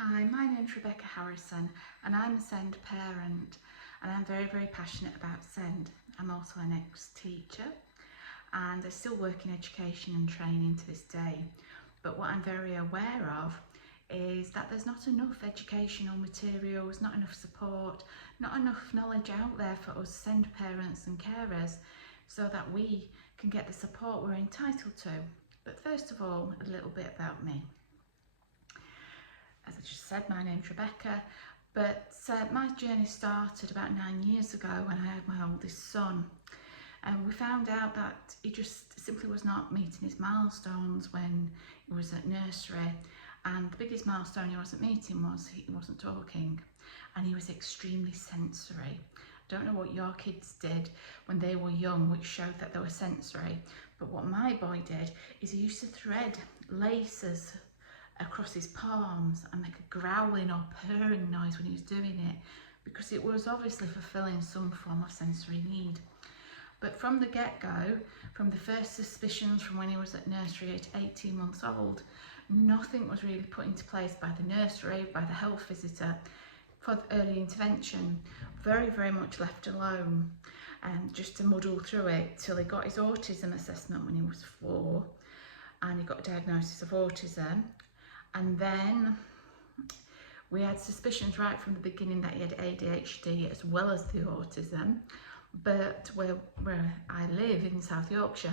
Hi, my name's Rebecca Harrison and I'm a SEND parent, and I'm very passionate about SEND. I'm also an ex-teacher and I still work in education and training to this day. But what I'm very aware of is that there's not enough educational materials, not enough support, not enough knowledge out there for us SEND parents and carers so that we can get the support we're entitled to. But first of all, a little bit about me. As I just said, my name's Rebecca, but my journey started about 9 years ago when I had my oldest son. And we found out that he just simply was not meeting his milestones when he was at nursery. And the biggest milestone he wasn't meeting was he wasn't talking, and he was extremely sensory. I don't know what your kids did when they were young, which showed that they were sensory, but what my boy did is he used to thread laces across his palms and make a growling or purring noise when he was doing it, because it was obviously fulfilling some form of sensory need. But from the get-go, from the first suspicions from when he was at nursery at 18 months old, nothing was really put into place by the nursery, by the health visitor for early intervention. Very much left alone, and just to muddle through it till he got his autism assessment when he was 4, and he got a diagnosis of autism. And then we had suspicions right from the beginning that he had ADHD as well as the autism. But where I live in South Yorkshire,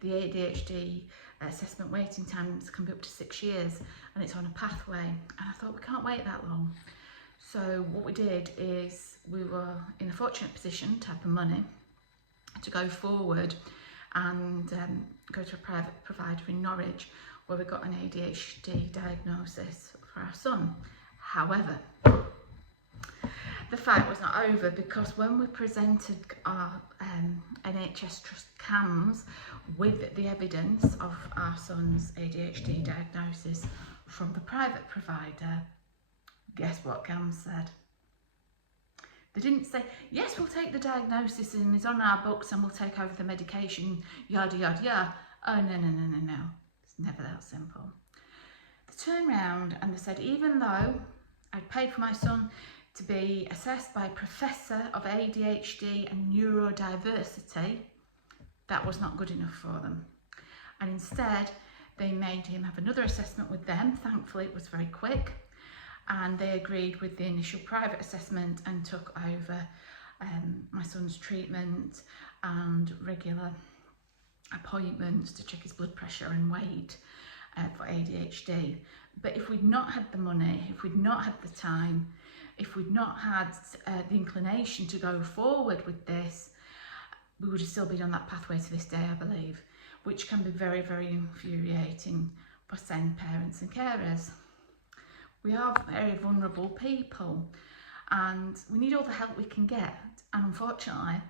the ADHD assessment waiting times can be up to 6 years, and it's on a pathway. And I thought, we can't wait that long. So what we did is we were in a fortunate position to have the money to go forward and go to a private provider in Norwich, where we got an ADHD diagnosis for our son. However, the fight was not over, because when we presented our NHS Trust CAMS with the evidence of our son's ADHD diagnosis from the private provider, guess what CAMS said? They didn't say, yes, we'll take the diagnosis and it's on our books and we'll take over the medication, yada yada yada. Oh no. It's never that simple. They turned around and they said, even though I'd paid for my son to be assessed by a professor of ADHD and neurodiversity, that was not good enough for them. And instead, they made him have another assessment with them. Thankfully, it was very quick. And they agreed with the initial private assessment and took over my son's treatment and regular appointments to check his blood pressure and weight for ADHD. But if we'd not had the money, if we'd not had the time, if we'd not had the inclination to go forward with this, we would have still been on that pathway to this day, I believe, which can be very infuriating for SEND parents and carers. We are very vulnerable people and we need all the help we can get, and unfortunately,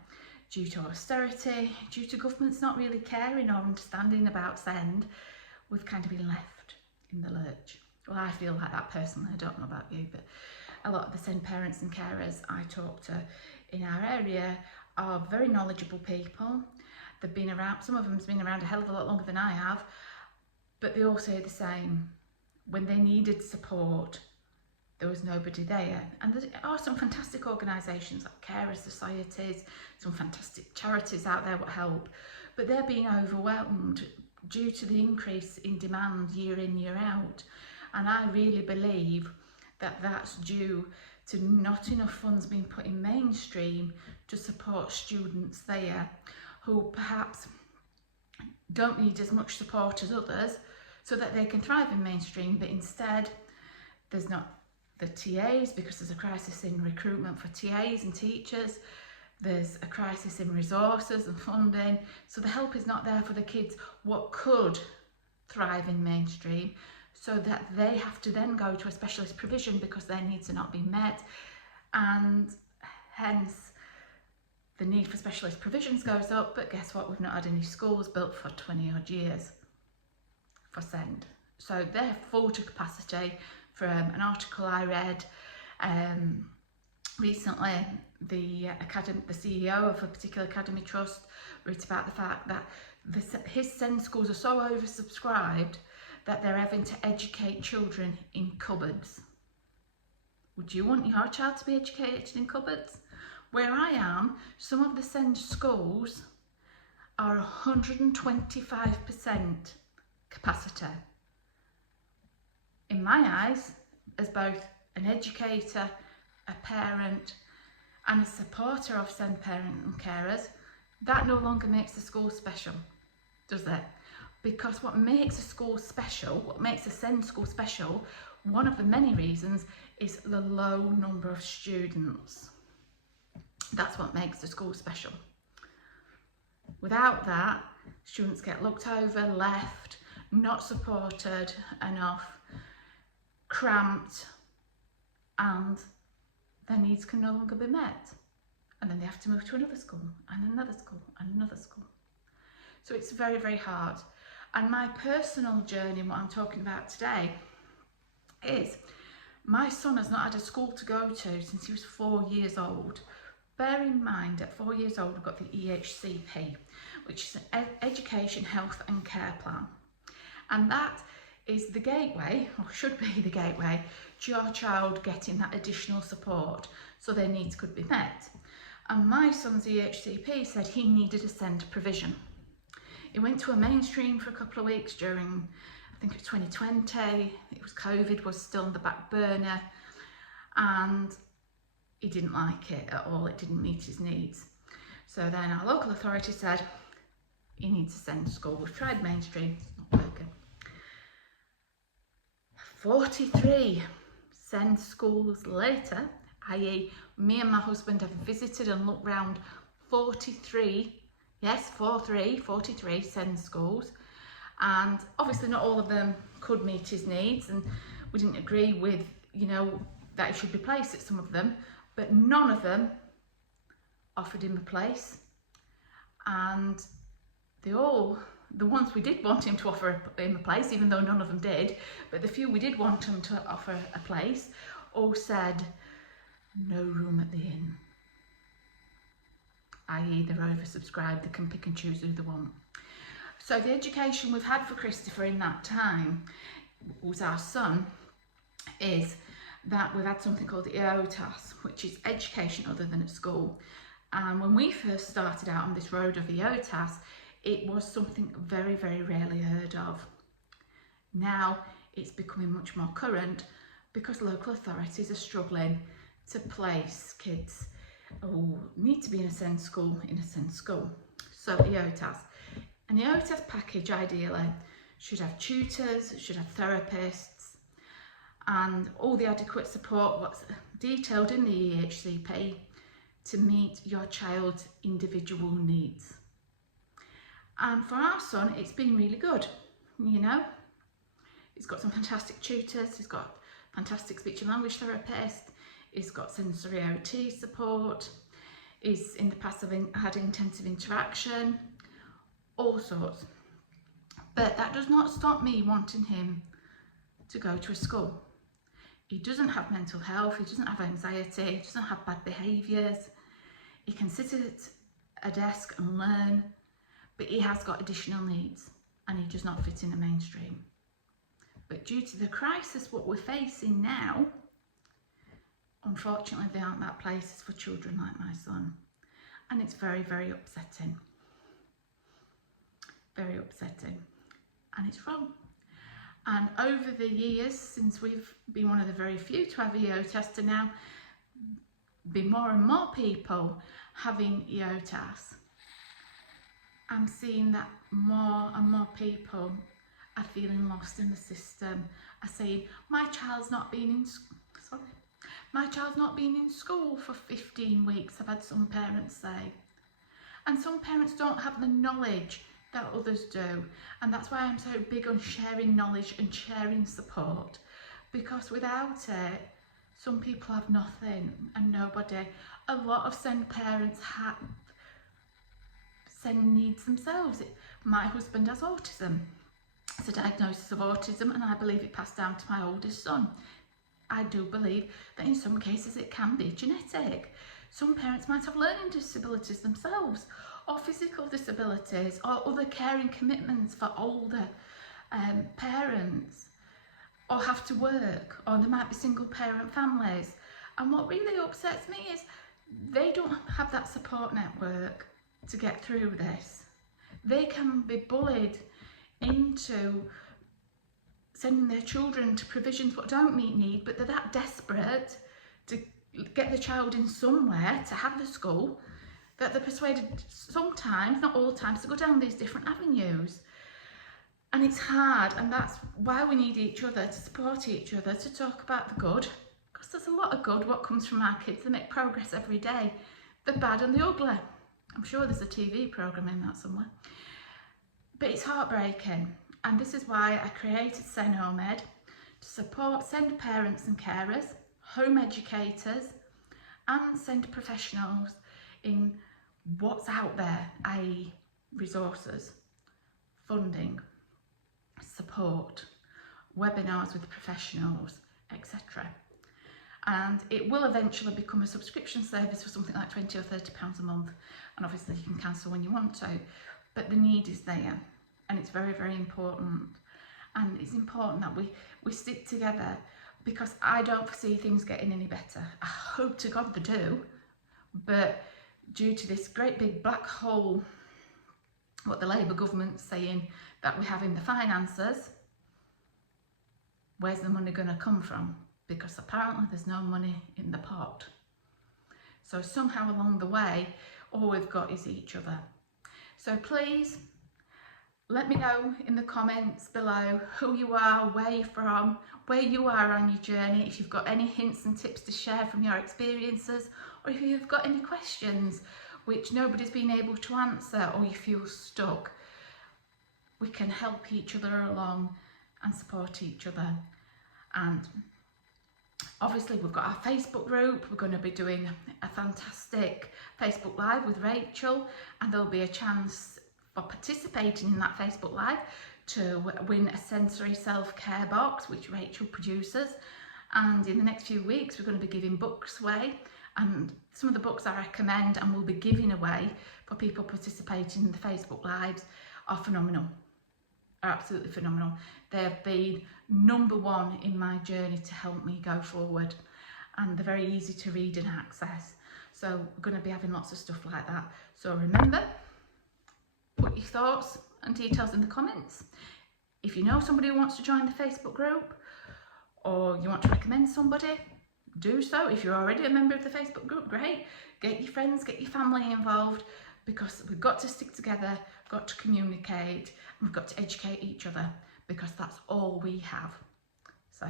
due to austerity, due to governments not really caring or understanding about SEND, we've kind of been left in the lurch. Well, I feel like that personally. I don't know about you, but a lot of the SEND parents and carers I talk to in our area are very knowledgeable people. They've been around, some of them's been around a hell of a lot longer than I have, but they all say the same. When they needed support, there was nobody there. And there are some fantastic organisations like carer societies, some fantastic charities out there that help, but they're being overwhelmed due to the increase in demand year in, year out. And I really believe that that's due to not enough funds being put in mainstream to support students there who perhaps don't need as much support as others so that they can thrive in mainstream, but instead there's not the TAs, because there's a crisis in recruitment for TAs and teachers. There's a crisis in resources and funding, so the help is not there for the kids what could thrive in mainstream, so that they have to then go to a specialist provision because their needs are not being met, and hence the need for specialist provisions goes up. But guess what, we've not had any schools built for 20 odd years for SEND, so they're full to capacity. From an article I read recently, the CEO of a particular academy trust wrote about the fact that his SEND schools are so oversubscribed that they're having to educate children in cupboards. Would you want your child to be educated in cupboards? Where I am, some of the SEN schools are 125% capacity. In my eyes, as both an educator, a parent and a supporter of SEN parent and carers, that no longer makes the school special, does it? Because what makes a school special, what makes a SEN school special, one of the many reasons is the low number of students. That's what makes the school special. Without that, students get looked over, left, not supported enough, cramped, and their needs can no longer be met. And then they have to move to another school, and another school, and another school. So it's very, very hard. And my personal journey, what I'm talking about today, is my son has not had a school to go to since he was 4 years old. Bear in mind, at 4 years old, we've got the EHCP, which is an Education, Health and Care Plan. And that is the gateway, or should be the gateway, to your child getting that additional support so their needs could be met. And my son's EHCP said he needed a SEN provision. He went to a mainstream for a couple of weeks during, I think it was 2020, it was COVID, was still on the back burner, and he didn't like it at all, it didn't meet his needs. So then our local authority said, he needs a SEN school. We've tried mainstream, it's not working. 43 SEN schools later, i.e. me and my husband have visited and looked round 43, yes, 43 SEN schools, and obviously not all of them could meet his needs, and we didn't agree with, you know, that he should be placed at some of them, but none of them offered him a place. And the ones we did want him to offer him a place, even though none of them did, but the few we did want him to offer a place, all said no room at the inn, i.e. they're oversubscribed, they can pick and choose who they want. So the education we've had for Christopher in that time, who's our son, is that we've had something called the EOTAS, which is education other than at school. And when we first started out on this road of EOTAS, it was something very, very rarely heard of. Now it's becoming much more current because local authorities are struggling to place kids who need to be in a SEN school in a SEN school. So EOTAS. An EOTAS package ideally should have tutors, should have therapists, and all the adequate support what's detailed in the EHCP to meet your child's individual needs. And for our son, it's been really good, you know. He's got some fantastic tutors, he's got fantastic speech and language therapist, he's got sensory OT support, he's in the past had intensive interaction, all sorts. But that does not stop me wanting him to go to a school. He doesn't have mental health, he doesn't have anxiety, he doesn't have bad behaviours, he can sit at a desk and learn, but he has got additional needs and he does not fit in the mainstream. But due to the crisis what we're facing now, unfortunately there aren't that places for children like my son, and it's very, very upsetting. Very upsetting, and it's wrong. And over the years, since we've been one of the very few to have EOTAS, to now be more and more people having EOTAS, I'm seeing that more and more people are feeling lost in the system, are saying, my child's not been in school for 15 weeks, I've had some parents say. And some parents don't have the knowledge that others do, and that's why I'm so big on sharing knowledge and sharing support, because without it some people have nothing and nobody. A lot of SEN parents have SEN needs themselves. My husband has autism. It's a diagnosis of autism, and I believe it passed down to my oldest son. I do believe that in some cases it can be genetic. Some parents might have learning disabilities themselves, or physical disabilities, or other caring commitments for older parents, or have to work, or there might be single parent families. And what really upsets me is they don't have that support network to get through this. They can be bullied into sending their children to provisions what don't meet need, but they're that desperate to get the child in somewhere to have the school that they're persuaded sometimes, not all the times, to go down these different avenues. And it's hard, and that's why we need each other, to support each other, to talk about the good, because there's a lot of good what comes from our kids. They make progress every day, the bad and the ugly. I'm sure there's a TV programme in that somewhere. But it's heartbreaking, and this is why I created SEN Home Ed, to support SEN parents and carers, home educators, and SEN professionals in what's out there, i.e. resources, funding, support, webinars with professionals, etc. And it will eventually become a subscription service for something like £20 or £30 a month, and obviously you can cancel when you want to, but the need is there, and it's very, very important. And it's important that we stick together, because I don't foresee things getting any better. I hope to God they do, but due to this great big black hole, what the Labour government's saying that we have in the finances, where's the money going to come from? Because apparently there's no money in the pot. So somehow along the way, all we've got is each other. So please, let me know in the comments below who you are, where you're from, where you are on your journey, if you've got any hints and tips to share from your experiences, or if you've got any questions which nobody's been able to answer, or you feel stuck. We can help each other along and support each other. And obviously we've got our Facebook group. We're going to be doing a fantastic Facebook Live with Rachel, and there'll be a chance for participating in that Facebook Live to win a sensory self-care box which Rachel produces. And in the next few weeks we're going to be giving books away, and some of the books I recommend and will be giving away for people participating in the Facebook Lives are phenomenal, are absolutely phenomenal. They have been #1 in my journey to help me go forward, and they're very easy to read and access. So we're going to be having lots of stuff like that. So remember, put your thoughts and details in the comments. If you know somebody who wants to join the Facebook group, or you want to recommend somebody, do so. If you're already a member of the Facebook group, great. Get your friends, get your family involved, because we've got to stick together, we've got to communicate, and we've got to educate each other, because that's all we have. So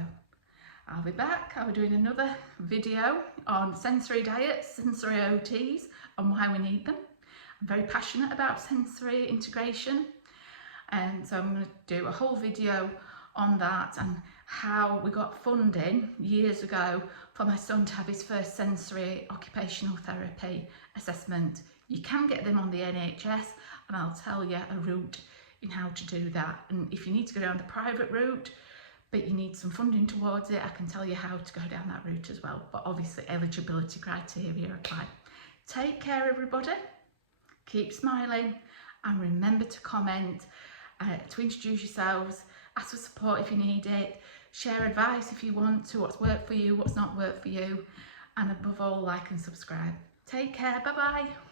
I'll be back. I'll be doing another video on sensory diets, sensory OTs, and why we need them. I'm very passionate about sensory integration, and so I'm going to do a whole video on that, and how we got funding years ago for my son to have his first sensory occupational therapy assessment. You can get them on the NHS, and I'll tell you a route in how to do that. And if you need to go down the private route but you need some funding towards it, I can tell you how to go down that route as well, but obviously eligibility criteria apply. Take care everybody, keep smiling, and remember to comment, to introduce yourselves, ask for support if you need it, share advice if you want to, what's worked for you, what's not worked for you, and above all, like and subscribe. Take care, bye bye.